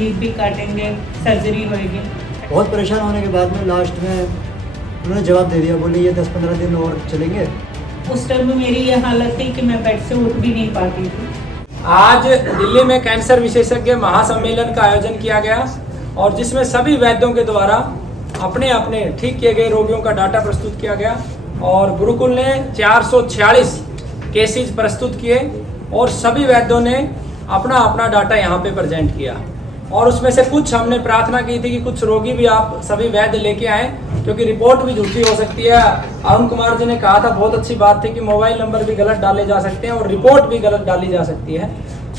जीभ भी काटेंगे, सर्जरी होएगी। बहुत परेशान होने के बाद में लास्ट में उन्होंने जवाब दे दिया, बोले ये 10-15 दिन और चलेंगे। उस टाइम में मेरी ये हालत थी कि मैं बेड से उठ भी नहीं पाती थी। आज दिल्ली में कैंसर विशेषज्ञ महासम्मेलन का आयोजन किया गया और जिसमें सभी वैद्यों के द्वारा अपने अपने ठीक किए गए रोगियों का डाटा प्रस्तुत किया गया और गुरुकुल ने 446 केसेज प्रस्तुत किए और सभी वैद्यों ने अपना अपना डाटा यहाँ पे प्रेजेंट किया और उसमें से कुछ हमने प्रार्थना की थी कि कुछ रोगी भी आप सभी वैद्य लेके आएँ, क्योंकि रिपोर्ट भी झूठी हो सकती है। अरुण कुमार जी ने कहा था, बहुत अच्छी बात थी कि मोबाइल नंबर भी गलत डाले जा सकते हैं और रिपोर्ट भी गलत डाली जा सकती है।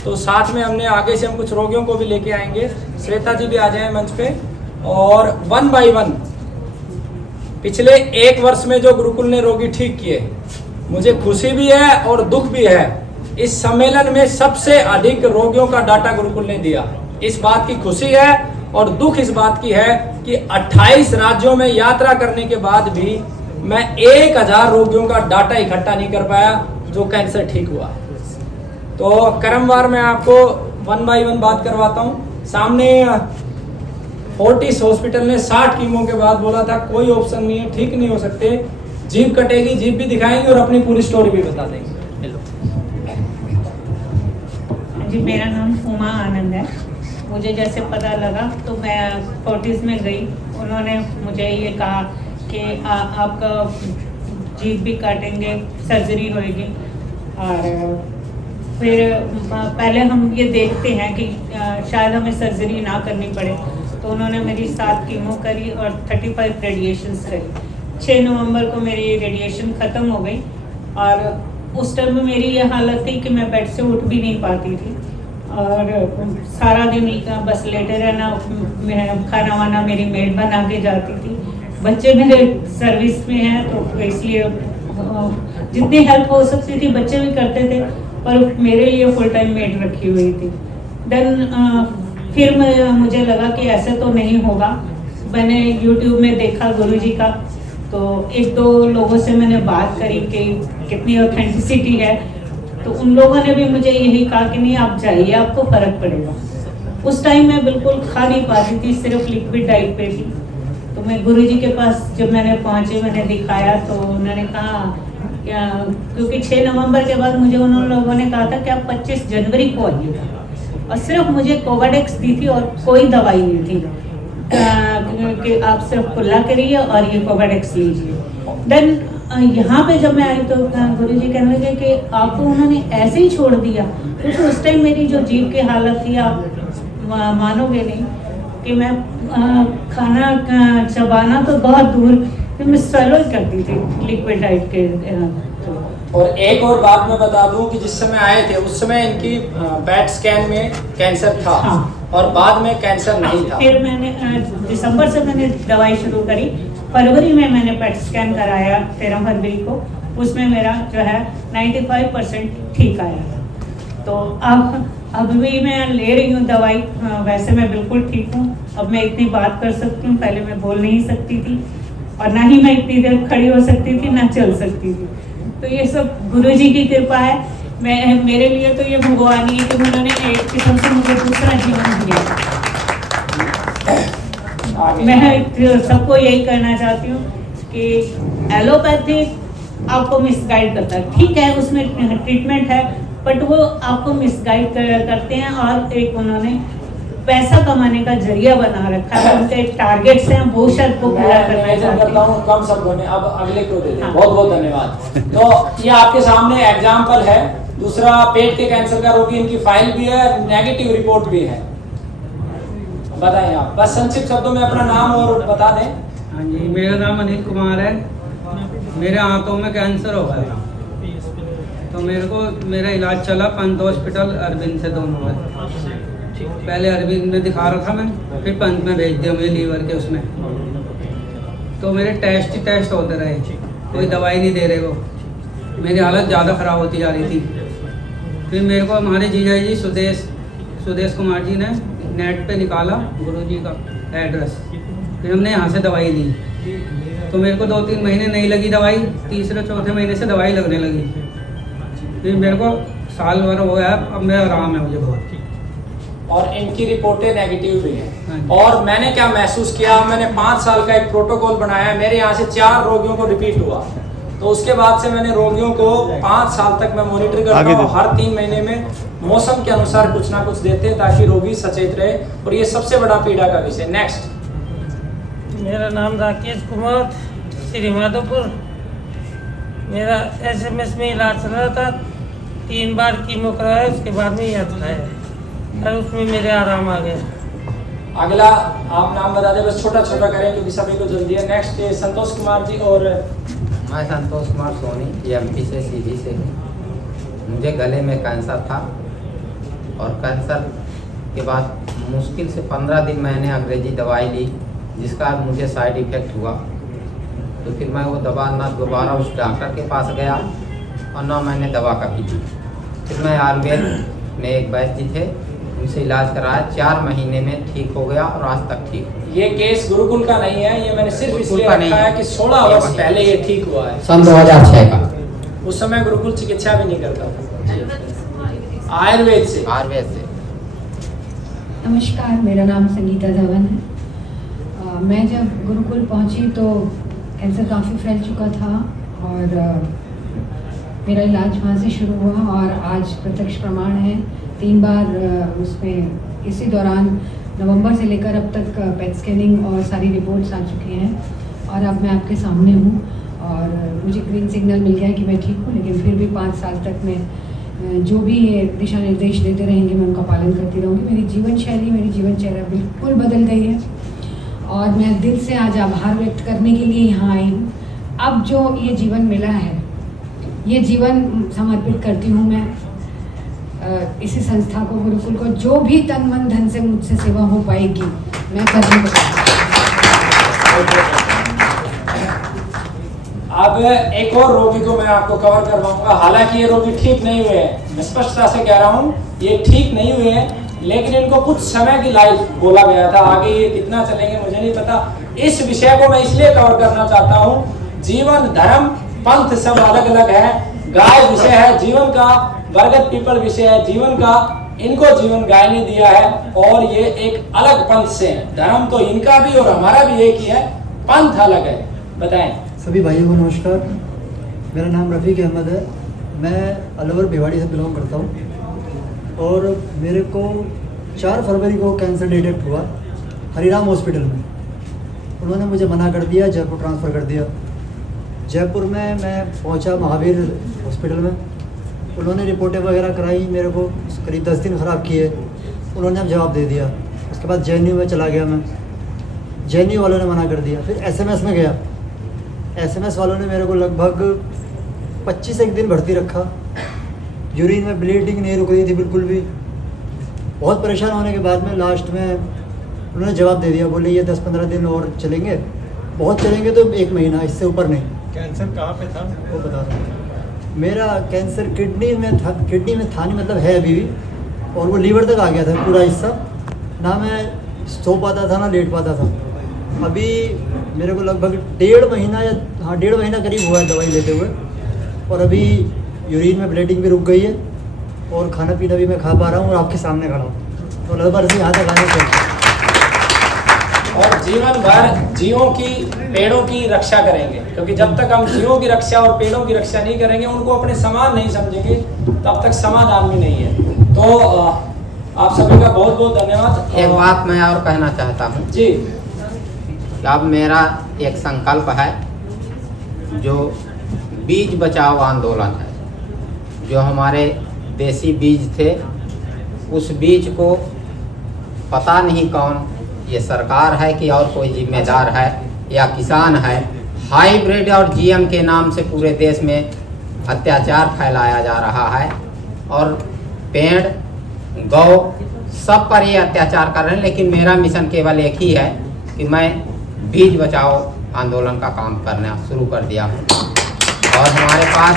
तो साथ में हमने आगे से हम कुछ रोगियों को भी लेके आएंगे। श्वेता जी भी आ जाएं मंच पे और 1 बाय 1 पिछले 1 वर्ष में जो गुरुकुल ने रोगी ठीक किए, मुझे खुशी भी है और दुख भी है। इस सम्मेलन में सबसे अधिक रोगियों का डाटा गुरुकुल ने दिया, इस बात की खुशी है और दुख इस बात की है कि 28 राज्यों में यात्रा करने के बाद भी मैं 1000 रोगियों का डाटा इकट्ठा नहीं कर पाया जो कैंसर ठीक हुआ। तो क्रमवार मैं आपको 1 बाय 1 बात करवाता हूँ। सामने फोर्टिस हॉस्पिटल ने 60 कीमो के बाद बोला था कोई ऑप्शन नहीं है, ठीक नहीं हो सकते, जीभ कटेगी, जीभ भी दिखाएंगे और अपनी पूरी स्टोरी भी बता देंगे। जी, मेरा नाम उमा आनंद है। मुझे जैसे पता लगा तो मैं फोर्टिस में गई। उन्होंने मुझे ये कहा कि आपका जीभ भी काटेंगे, सर्जरी होएगी और फिर पहले हम ये देखते हैं कि शायद हमें सर्जरी ना करनी पड़े। तो उन्होंने मेरी 7 कीमो करी और 35 रेडिएशंस करी। 6 नवंबर को मेरी रेडिएशन ख़त्म हो गई और उस टाइम में मेरी ये हालत थी कि मैं बेड से उठ भी नहीं पाती थी और सारा दिन बस लेटे रहना। खाना वाना मेरी मेड बना के जाती थी। बच्चे मेरे सर्विस में हैं तो इसलिए जितनी हेल्प हो सकती थी बच्चे भी करते थे, पर मेरे लिए फुल टाइम मेड रखी हुई थी। देन फिर मुझे लगा कि ऐसे तो नहीं होगा। मैंने यूट्यूब में देखा गुरुजी का, तो 1-2 लोगों से मैंने बात करी कि कितनी ऑथेंटिसिटी है। तो उन लोगों ने भी मुझे यही कहा कि नहीं, आप जाइए, आपको फ़र्क पड़ेगा। उस टाइम मैं बिल्कुल खा नहीं पाती थी, सिर्फ लिक्विड डाइट पे थी। तो मैं गुरुजी के पास जब मैंने पहुँचे, मैंने दिखाया तो उन्होंने कहा क्या, क्योंकि 6 नवंबर के बाद मुझे उन लोगों ने कहा था कि आप 25 जनवरी को आइएगा और सिर्फ मुझे कोवाडेक्स दी थी और कोई दवाई नहीं थी कि आप सिर्फ कुल्ला करिए और ये कोवाडेक्स लीजिए। देन यहाँ पे जब मैं आई तो गुरुजी कहने लगे कि आपको उन्होंने ऐसे ही छोड़ दिया, क्योंकि उस टाइम मेरी जो जीभ की हालत थी आप मानोगे नहीं कि मैं खाना चबाना तो बहुत दूर, फिर मैं स्वेलो करती थी लिक्विड डाइट के। और एक और बात मैं बता दूं कि जिस समय आए थे उस समय इनकी पैट स्कैन में कैंसर था। हाँ। और बाद में कैंसर नहीं था। फिर मैंने दिसंबर से मैंने दवाई शुरू करी। फरवरी में मैंने पेट स्कैन कराया 13 फरवरी को, उसमें मेरा जो है 95% ठीक आया था। तो अब भी मैं ले रही हूँ दवाई। वैसे मैं बिल्कुल ठीक हूँ। अब मैं इतनी बात कर सकती हूँ, पहले मैं बोल नहीं सकती थी और ना ही मैं इतनी देर खड़ी हो सकती थी, ना चल सकती थी। तो ये सब गुरुजी की कृपा है। मेरे लिए तो ये भगवानी है कि उन्होंने एक किस्म से मुझे दूसरा जीवन दिया। मैं सबको यही कहना चाहती हूँ कि एलोपैथिक आपको मिसगाइड करता है, ठीक है उसमें ट्रीटमेंट है, बट वो आपको मिसगाइड करते हैं और एक उन्होंने पैसा कमाने का जरिया बना रखा है। उनके टारगेट्स हैं, वो शायद को पूरा करना चाहते हैं। कम शब्दों में अब अगले को दे दें। हाँ। बहुत बहुत धन्यवाद। तो ये आपके सामने एग्जाम्पल है। दूसरा, पेट के कैंसर का रोगी, इनकी फाइल भी है, नेगेटिव रिपोर्ट भी है। बताएं आप, बस संक्षिप्त शब्दों में अपना नाम और बता दें। हाँ जी, मेरा नाम अनिल कुमार है। मेरे आंतों में कैंसर हो गया था, तो मेरे को मेरा इलाज चला पंत हॉस्पिटल, अरविंद से दोनों में। पहले अरविंद में दिखा रहा था मैं, फिर पंत में भेज दिया मुझे लीवर के उसमें। तो मेरे टेस्ट ही टेस्ट होते रहे, कोई दवाई नहीं दे रहे वो। मेरी हालत ज़्यादा ख़राब होती जा रही थी। फिर मेरे को हमारे जीजा जी सुदेश कुमार जी ने नेट पे निकाला गुरुजी का एड्रेस, फिर हमने यहाँ से दवाई ली। तो मेरे को 2-3 महीने नहीं लगी दवाई, तीसरे चौथे महीने से दवाई लगने लगी। फिर मेरे को साल भर हो गया, अब मेरा आराम है मुझे बहुत। और इनकी रिपोर्टें नेगेटिव भी हाँ हैं। जी। और मैंने क्या महसूस किया, मैंने 5 साल का एक प्रोटोकॉल बनाया, मेरे यहाँ से 4 रोगियों को रिपीट हुआ, तो उसके बाद से मैंने रोगियों को 5 साल तक मैं मॉनिटर करता हूँ। हर 3 महीने में मौसम के अनुसार कुछ ना कुछ देते हैं ताकि रोगी सचेत रहे, और ये सबसे बड़ा पीड़ा का विषय। नेक्स्ट। मेरा नाम राकेश कुमार, श्री माधोपुर। मेरा SMS में इलाज चल रहा था, 3 बार कीमो कराया, उसके बाद में यह खाया और उसमें मेरे आराम आ गया। अगला आप नाम बता दें, बस छोटा छोटा करें क्योंकि सभी को जल्दी है। नेक्स्ट संतोष कुमार जी। और मैं संतोष कुमार सोनी, MP से सीधी से हूँ। मुझे गले में कैंसर था और कैंसर के बाद मुश्किल से 15 दिन मैंने अंग्रेजी दवाई ली, जिसका मुझे साइड इफ़ेक्ट हुआ। तो फिर मैं वो दवा ना दोबारा उस डॉक्टर के पास गया और ना मैंने दवा कभी ली। फिर मैं आयुर्वेद में एक वैद्य जी थे, उनसे इलाज कराया, 4 महीने में ठीक हो गया और आज तक ठीक हूँ। ये केस गुरुकुल का नहीं है, ये मैंने सिर्फ गुरुकुल इसलिए का नहीं रखा है है। कि 16 वर्ष पहले ये ठीक हुआ है। सन 2006 का उस समय गुरुकुल चिकित्सा भी नहीं करता था, आयुर्वेद से। आयुर्वेद से। नमस्कार, मेरा नाम संगीता धवन है। मैं जब गुरुकुल पहुंची तो कैंसर काफ़ी फैल चुका था और मेरा इलाज वहाँ से शुरू हुआ और आज प्रत्यक्ष प्रमाण है 3 बार उसमें इसी दौरान नवंबर से लेकर अब तक पेट स्कैनिंग और सारी रिपोर्ट्स आ चुकी हैं और अब मैं आपके सामने हूँ और मुझे ग्रीन सिग्नल मिल गया है कि मैं ठीक हूँ। लेकिन फिर भी 5 साल तक मैं जो भी ये दिशा निर्देश देते रहेंगे मैं उनका पालन करती रहूँगी। मेरी जीवन शैली, मेरी जीवनचर्या बिल्कुल बदल गई है और मैं दिल से आज आभार व्यक्त करने के लिए यहाँ आई हूँ। अब जो ये जीवन मिला है, ये जीवन समर्पित करती हूँ मैं इसी संस्था को, गुरुकुल को। जो भी तन मन धन से मुझसे सेवा हो पाएगी मैं करने को अब एक और रोगी को मैं आपको कवर करवाऊंगा। हालांकि ये रोगी ठीक नहीं हुए हैं, मैं स्पष्टता से कह रहा हूँ, ये ठीक नहीं हुए हैं, लेकिन इनको कुछ समय की लाइफ बोला गया था। आगे ये कितना चलेंगे मुझे नहीं पता। इस विषय को मैं इसलिए कवर करना चाहता हूँ, जीवन धर्म पंथ सब अलग अलग है, गाय विषय है जीवन का, बरगद पीपल विषय है जीवन का। इनको जीवन गाय ने दिया है और ये एक अलग पंथ से है। धर्म तो इनका भी और हमारा भी एक ही है, पंथ अलग है। बताएं। सभी भाइयों को नमस्कार, मेरा नाम रफ़ीक अहमद है। मैं अलवर भिवाड़ी से बिलोंग करता हूँ और मेरे को 4 फरवरी को कैंसर डिटेक्ट हुआ हरिराम हॉस्पिटल में। उन्होंने मुझे मना कर दिया, जयपुर ट्रांसफ़र कर दिया। जयपुर में मैं पहुंचा महावीर हॉस्पिटल में, उन्होंने रिपोर्टें वगैरह कराई, मेरे को करीब 10 दिन ख़राब किए। उन्होंने अब जवाब दे दिया। उसके बाद JNU में चला गया मैं, JNU वालों ने मना कर दिया। फिर SMS में गया, SMS वालों ने मेरे को लगभग 25 दिन भर्ती रखा। यूरिन में ब्लीडिंग नहीं रुक रही थी बिल्कुल भी। बहुत परेशान होने के बाद में लास्ट में उन्होंने जवाब दे दिया, बोले ये 10-15 दिन और चलेंगे, बहुत चलेंगे तो 1 महीना, इससे ऊपर नहीं। कैंसर कहाँ पे था वो बता रहा हूँ। मेरा कैंसर किडनी में था नहीं, मतलब है अभी भी, और वो लीवर तक आ गया था पूरा हिस्सा। ना मैं सो पाता था ना लेट पाता था। अभी मेरे को लगभग 1.5 महीना या 1.5 महीना करीब हुआ है दवाई लेते हुए, और अभी यूरिन में ब्लीडिंग भी रुक गई है और खाना पीना भी मैं खा पा रहा हूँ और आपके सामने खड़ा हूँ। तो लगभग से यहाँ तक आने चाहिए। और जीवन भर जीवों की, पेड़ों की रक्षा करेंगे, क्योंकि जब तक हम जीवों की रक्षा और पेड़ों की रक्षा नहीं करेंगे, उनको अपने समान नहीं समझेंगे, तब तक समाधान भी नहीं है। तो आप सभी का बहुत बहुत धन्यवाद। एक बात मैं और कहना चाहता हूँ जी। अब मेरा एक संकल्प है, जो बीज बचाओ आंदोलन है। जो हमारे देसी बीज थे, उस बीज को पता नहीं कौन, ये सरकार है कि और कोई जिम्मेदार है या किसान है, हाइब्रिड और GM के नाम से पूरे देश में अत्याचार फैलाया जा रहा है और पेड़, गौ सब पर ये अत्याचार कर रहे हैं। लेकिन मेरा मिशन केवल एक ही है कि मैं बीज बचाओ आंदोलन का काम करना शुरू कर दिया हूँ और हमारे पास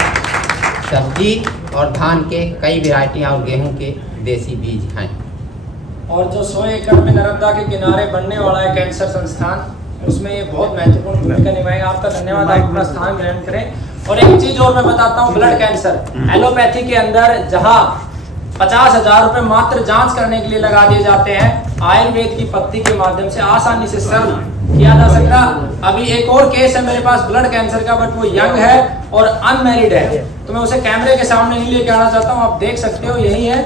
सब्जी और धान के कई वैरायटियाँ और गेहूं के देसी बीज हैं। और जो 100 एकड़ में नर्मदा के किनारे बनने वाला है कैंसर संस्थान, उसमें ये बहुत महत्वपूर्ण भूमिका निभाएगा। आपका धन्यवाद, आप अपना स्थान ग्रहण करें। और एक चीज और मैं बताता हूँ, ब्लड कैंसर एलोपैथी के अंदर जहाँ 50,000 रुपए मात्र जांच करने के लिए लगा दिए जाते हैं। आयुर्वेद की पत्ती के माध्यम से आसानी से सर्व किया जा सकता। अभी एक और केस है मेरे पास ब्लड कैंसर का, बट वो यंग है और अनमैरिड है, तो मैं उसे कैमरे के सामने नहीं लेके आना चाहता हूँ। आप देख सकते हो यही है।